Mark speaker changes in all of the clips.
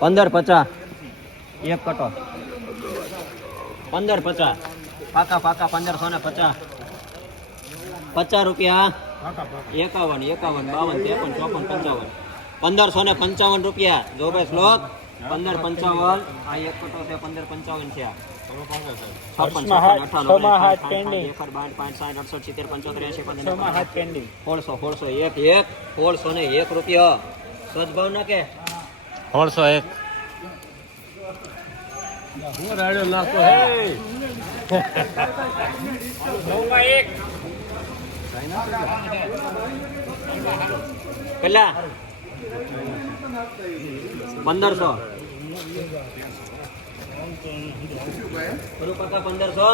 Speaker 1: પંદર પચાસ એક કટો. પંદર પચાસ પાકા પાકા પંદરસો ને પચાસ પચાસ રૂપિયા. એકાવન એકાવન બાવન ત્રેપન ચોપન પંચાવન. પંદરસો ને પંચાવન રૂપિયા. જો ભાઈ શ્લોક. પંદર પંચાવન. આ એક કટો છે પંદર પંચાવન છે. સોળસો ને એક રૂપિયો. સદભાવ ના કે?
Speaker 2: સોળસો એક.
Speaker 1: કેટલા? પંદરસો. પંદરસો.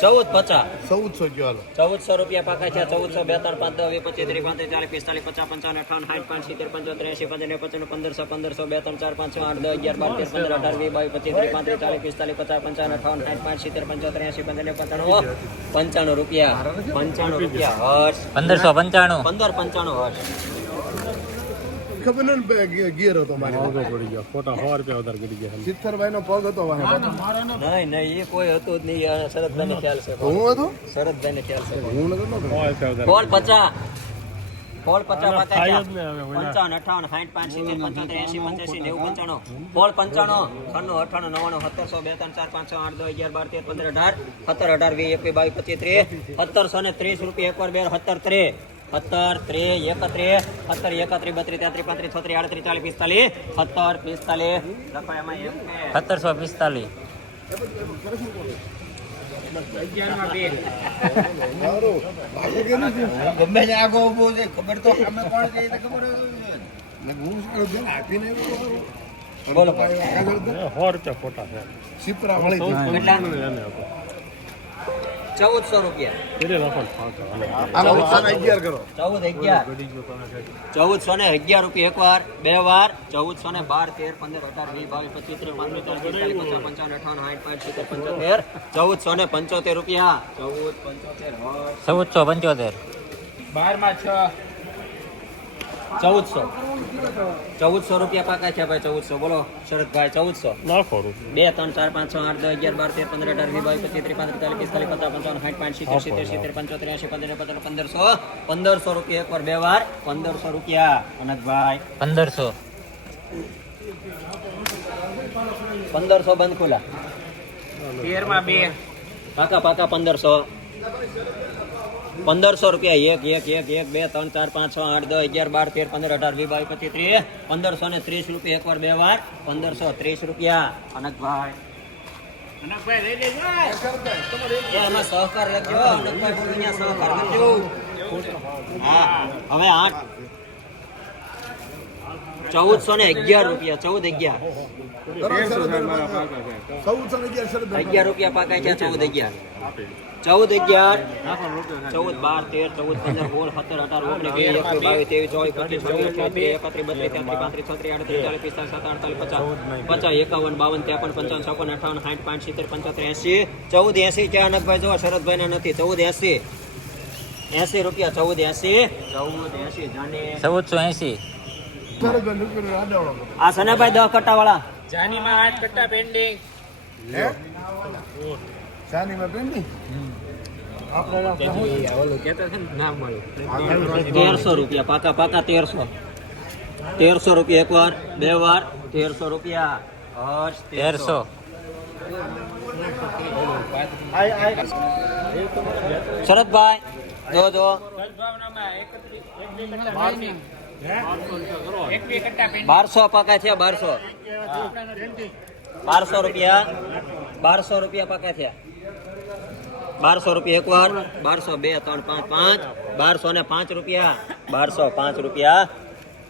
Speaker 1: ચૌદ પચાસ
Speaker 3: ચૌદસો હાલો.
Speaker 1: ચૌદસો રૂપિયા પાકા છે ચૌદસો બે ત્રણ પાંચ દસ પચીસ ત્રીસ પાંત્રીસ ચાલીસ પિસ્તાલીસ પચાસ પંચાવન અઠાવન સાઠ પાંચ સિત્તેર પંચોતેર એસી પંદર પચાસ પંદરસો પંદરસો બે ત્રણ ચાર પાંચ છ આઠ દસ અગિયાર બાર તેર પંદર અઢાર વીસ બાવીસ પચીસ ત્રીસ પાંત્રીસ ચાલીસ પિસ્તાલીસ પચાસ પંચાવન અઠાવન સાઠ પાંચ સિત્તેર પંચોતેર એસી પંદર પંચાણું પંચાણું રૂપિયા પંચાણું રૂપિયા હર્ષ.
Speaker 2: પંદરસો પંચાણું.
Speaker 1: પંદર પંચાણું હર્ષ.
Speaker 3: ખબર ને ગિયર હતો મારી
Speaker 4: પડી ગયો. ખોટા સો રૂપિયા વધારે કરી ગયા
Speaker 3: સિત્તરભાઈ નો પગ હતો
Speaker 1: નહીં નહીં એ કોઈ હતો જ નહીં શરદભાઈ ખ્યાલ છે.
Speaker 3: હું હતો?
Speaker 1: શરદભાઈને ખ્યાલ છે.
Speaker 3: હું નતો
Speaker 1: ફોલ પચાસ? ફોલ પચાસ પાકા
Speaker 4: થાય
Speaker 1: છે
Speaker 4: જ ને હવે વિના.
Speaker 1: પંચાવન અઠાવન સાઠ પાંચ સિત્તેર પંચોતેર એસી પંચ્યાસી નેવું પંચાણું. ફોલ પંચાણું? છન્નું અઠાણું નવ્વાણું સત્તરસો બે ત્રણ ચાર પાંચ છ આઠ દસ અગિયાર બાર તેર પંદર અઢાર સત્તર અઢાર વીસ એકવીસ બાવીસ પચીસ ત્રીસ સત્તરસો ને ત્રીસ રૂપિયા એકવાર બે સત્તર ત્રીસ. સત્તર ત્રીસ એકત્રીસ સત્તર એકત્રીસ બત્રીસ તેત્રીસ પાંત્રીસ છત્રીસ આડત્રીસ ચાલીસ પિસ્તાલીસ સત્તર પિસ્તાલીસ લખો એમાં એમ કે
Speaker 2: સત્તરસો પિસ્તાલીસ
Speaker 3: મારું ભાઈએ કીધું છે.
Speaker 5: ગમે તે આગો ઊભો છે ખબર તો સામે કોણ છે એ તો ખબર જ હોય ને.
Speaker 3: ને હું શું કરું છું? આપીને આવ્યો મારું.
Speaker 1: બોલો.
Speaker 3: આગળ હતો.
Speaker 4: સો રૂપિયા ખોટા છે
Speaker 1: ચૌદસો રૂપિયા. ચૌદસો ને અગિયાર રૂપિયા એક વાર બે વાર. ચૌદસો ને બાર તેર પંદર અઢાર વીસ બાવીસ પચીસ ત્રીસ પાંત્રીસ ચાલીસ પચાસ પંચાવન અઠાવન સાઠ પાંચ સિત્તેર પંચોતેર. ચૌદસો ને પંચોતેર રૂપિયા. ચૌદ પંચોતેર.
Speaker 2: ચૌદસો પંચોતેર.
Speaker 1: ચૌદસો. ચૌદસો રૂપિયા પાકા છે ભાઈ ચૌદસો. બોલો શરદભાઈ ચૌદસો.
Speaker 4: લાખો
Speaker 1: બે ત્રણ ચાર પાંચ છ આઠ દસ અગિયાર બાર તેર પંદર અઢાર વીસ બાવીસ પચીસ ત્રીસ પાંત્રીસ ચાલીસ પિસ્તાલીસ પચાસ પંચાવન સાઠ પાંચ સિત્તેર સિત્તેર સિત્તેર પંચોતેર એસી પંદર પંદર પંદરસો. પંદરસો રૂપિયા એક વાર બે વાર. પંદરસો રૂપિયા. અનકભાઈ
Speaker 2: પંદરસો.
Speaker 1: પંદરસો બંધ ખુલા પાકા પાકા પંદરસો. પંદરસો રૂપિયા એક એક એક એક બે ત્રણ ચાર પાંચ છ આઠ દસ અગિયાર બાર તેર પંદર અઢાર વીસ બાવીસ પચીસ ત્રીસ પંદરસો ને ત્રીસ રૂપિયા એક વાર બે વાર પંદરસો ત્રીસ રૂપિયા. અનકભાઈ. સહકાર રાખજો. અનકભાઈ સહકાર રાખજો. હા હવે આઠ ચૌદસો ને અગિયાર રૂપિયા ચૌદ અગિયાર.
Speaker 3: અગિયાર
Speaker 1: રૂપિયા પાકા છે ચૌદ અગિયાર. ચૌદ અગિયાર ચૌદ બાર તેર ચૌદ પંદર સોળ સત્તર અઢાર ઓગણીસ એકવીસ બાવીસ તેવીસ ચોવીસ પચીસ છવ્વીસ અઠ્યાવીસ એકત્રીસ બત્રીસ તેત્રીસ પાંત્રીસ છત્રીસ આડત્રીસ ચાલીસ પિસ્તાલીસ સત્તર અડતાલીસ પચાસ પચાસ એકાવન બાવન ત્રેપન પંચાવન છપ્પન અઠાવન સાઠ પાંચ સિત્તેર પંચોતેર એસી ચૌદ એસી ક્યાં અનકભાઈ જોવા શરદભાઈ ને નથી ચૌદ એસી. એસી રૂપિયા ચૌદ એસી. ચૌદ એસી
Speaker 2: ચૌદસો એંસી
Speaker 3: શરદભાઈ નુકસાન આડાવડો કરો.
Speaker 1: આ સનાભાઈ દસ કટ્ટા વાળા
Speaker 3: હે? ચાંદીમાં પેન્ડિંગ?
Speaker 1: તેરસો રૂપિયા પાકા પાકા તેરસો. તેરસો રૂપિયા એક વાર બે વાર તેરસો રૂપિયા. હર્ષ
Speaker 2: તેરસો.
Speaker 1: શરદભાઈ જો જો. બારસો પાકા થયા બારસો. બારસો રૂપિયા બારસો રૂપિયા પાકા થયા. બારસો રૂપિયા એક વાર બારસો બે ત્રણ પાંચ પાંચ. બારસો ને પાંચ રૂપિયા બારસો પાંચ રૂપિયા.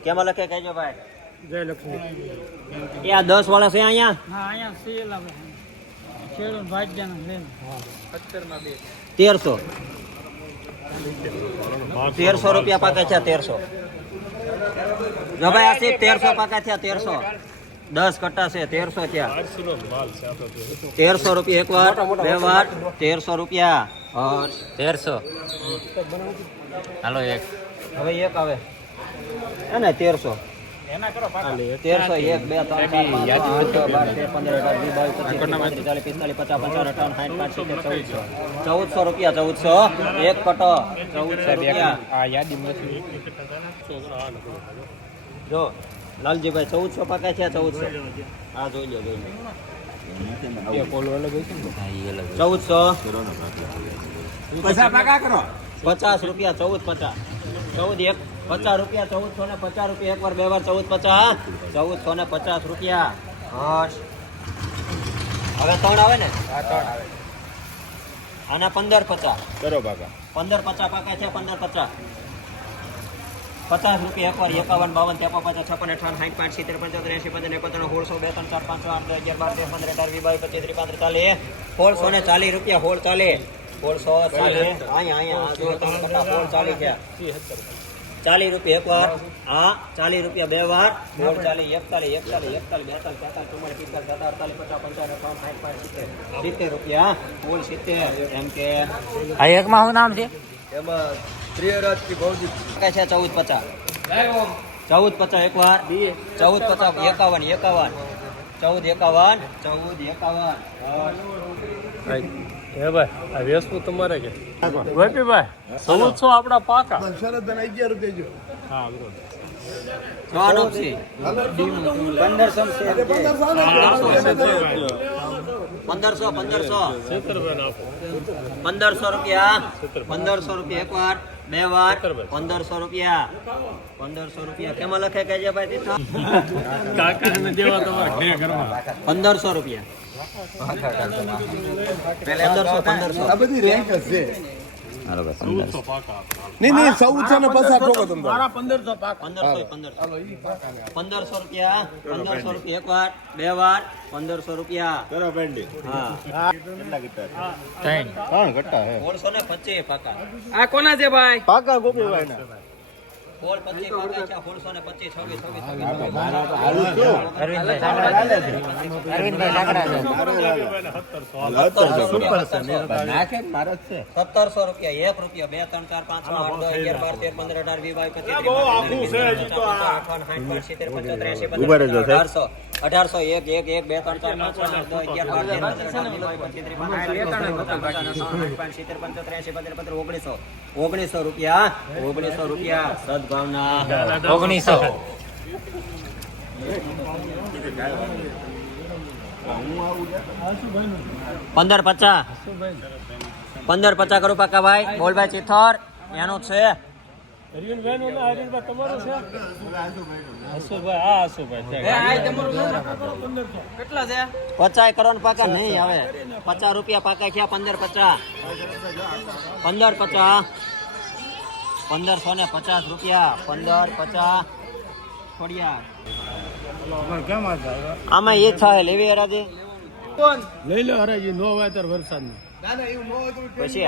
Speaker 1: કેમાં લખે કહેજો ભાઈ?
Speaker 4: જય લક્ષ્મી
Speaker 1: એ આ દસ વાળા છે અહીંયા? તેરસો. તેરસો રૂપિયા પાકે છે તેરસો. જો ભાઈ આ તેરસો પાકા થયા તેરસો. દસ કટ્ટા છે તેરસો થયા.
Speaker 4: આઠસો નો માલ છે આ તો
Speaker 1: તેરસો રૂપિયા એક વાર બે વાર તેરસો રૂપિયા.
Speaker 2: તેરસો. હાલો એક.
Speaker 1: હવે એક આવે. તેરસો. તેરસો એક બે ત્રણ ચાર બાર તેર પંદર અઢાર વીસ બાવીસ પચીસ ચાલીસ પિસ્તાલીસ પચાસ પંચાવન અઠાવન સાઠ પાંચ સિત્તેર ચૌદસો ચૌદસો રૂપિયા ચૌદસો. એક કટો. ચૌદસો રૂપિયા.
Speaker 4: આ યાદી
Speaker 1: જો લાલજીભાઈ ચૌદસો પાકા છે ચૌદસો. હા જોઈ લો જોઈ લો. ચૌદસો. પચાસ રૂપિયા ચૌદ પચાસ. ચૌદ એક પચાસ રૂપિયા ચૌદસો ને પચાસ રૂપિયા. એક વાર બે વાર ચૌદ પચાસ ચૌદસો ને પચાસ રૂપિયા. હસ હવે ત્રણ આવે ને? આના પંદર પચાસ.
Speaker 3: કરો પાકા
Speaker 1: પંદર પચાસ પાકા છે પંદર પચાસ. પચાસ રૂપિયા એક વાર એકાવન બાવન ત્રેપન પચાસ છપ્પન અઠાવન સાઠ પાંચ સિત્તેર પંચોતેર એસી પંદર એકોતેર સોળસો બે ત્રણ ચાર પાંચ છ આઠ દસ અગિયાર બાર તેર પંદર અઢાર વીસ બાવીસ પચીસ ત્રીસ પાંત્રીસ ચાલીસ સોળસો ને ચાલીસ રૂપિયા સોળ ચાલીસ સોળસો ચાલીસ અહીંયા અહીંયા આ જો ત્રણ કટા સોળ ચાલીસ છે ચાલીસ રૂપિયા એક વાર હા ચાલીસ રૂપિયા બે વાર. સોળ ચાલીસ એકતાલીસ એકતાલીસ એકતાલીસ બેતાલીસ તેતાલીસ ચુમ્માલીસ પિસ્તાલીસ સત્તાવીસ અડતાલીસ પચાસ પંચાવન અઠાવન સાઠ પાંચ સિત્તેર સિત્તેર રૂપિયા. સોળ સિત્તેર એમ કે
Speaker 2: આ એકમાં શું નામ છે?
Speaker 3: એમાં પ્રિયરાજ કી
Speaker 1: કે છે. ચૌદ પચાસ. ચૌદ પચાસ એક વાર ચૌદ પચાસ એકાવન એકાવન. ચૌદ એકાવન ચૌદ એકાવન.
Speaker 4: હે ભાઈ આ વેસવું તમારે કે? ભાઈ ચૌદસો આપણા પાકા.
Speaker 3: શરદ અગિયાર રૂપિયા જો.
Speaker 4: હા બરોબર.
Speaker 1: છે
Speaker 3: પંદરસો
Speaker 1: પંદરસો પંદરસો. પંદરસો રૂપિયા. પંદરસો રૂપિયા એક વાર બે વાર. પંદરસો રૂપિયા. પંદરસો રૂપિયા. કેમ લખે કહેજે ભાઈ તીર્થો
Speaker 4: કાકાને દેવા તમારે ઘે કરવા
Speaker 1: પંદરસો રૂપિયા. પંદરસો પંદરસો.
Speaker 3: આ બધી રેન્ક જ
Speaker 4: ચૌદસો પાકા
Speaker 3: નહીં નહીં ચૌદસો ને પચાસ ઠોકો તમે
Speaker 1: પંદરસો પંદરસો પંદરસો. રૂપિયા પંદરસો રૂપિયા એક વાર બે વાર પંદરસો રૂપિયા.
Speaker 3: કરો પેન્ડિંગ
Speaker 1: હા.
Speaker 2: ત્રણ.
Speaker 3: ત્રણ ઘટ્ટા હે.
Speaker 1: સોળસો ને પચીસ પાકા.
Speaker 6: આ કોના છે ભાઈ?
Speaker 3: પાકા ગોપીભાઈ ના
Speaker 1: પચીસ ને પચીસ છવ્વીસ છવ્વીસ સત્તરસો રૂપિયા એક રૂપિયા બે ત્રણ ચાર પાંચ આઠ દસ અગિયાર બાર તેર પંદર અઢાર વીસ બાવીસ પચીસ સિત્તેર પંચોતેર એંસી અઢારસો અઢારસો એક એક એક બે ત્રણ ચાર પાંચ આઠ દસ અગિયાર બાર તેર પંદર ઓગણીસો ઓગણીસો રૂપિયા ઓગણીસો રૂપિયા સદભાવના
Speaker 2: ઓગણીસો.
Speaker 1: પંદર પચાસ. પંદર પચાસ કરું પાકા ભાઈ બોલભાઈ ચિથોર, એનું છે. પચાસ કરો પાકા નહીં આવે. પચાસ રૂપિયા પાકા થયા પંદર પચાસ. પંદર પચાસ. પંદરસો ને પચાસ રૂપિયા. પંદર પચાસ. છોડ્યા આમાં એ થાય લેવી હરાજી
Speaker 4: લઈ લો હરાજી નો વાતર વરસાદ
Speaker 1: પછી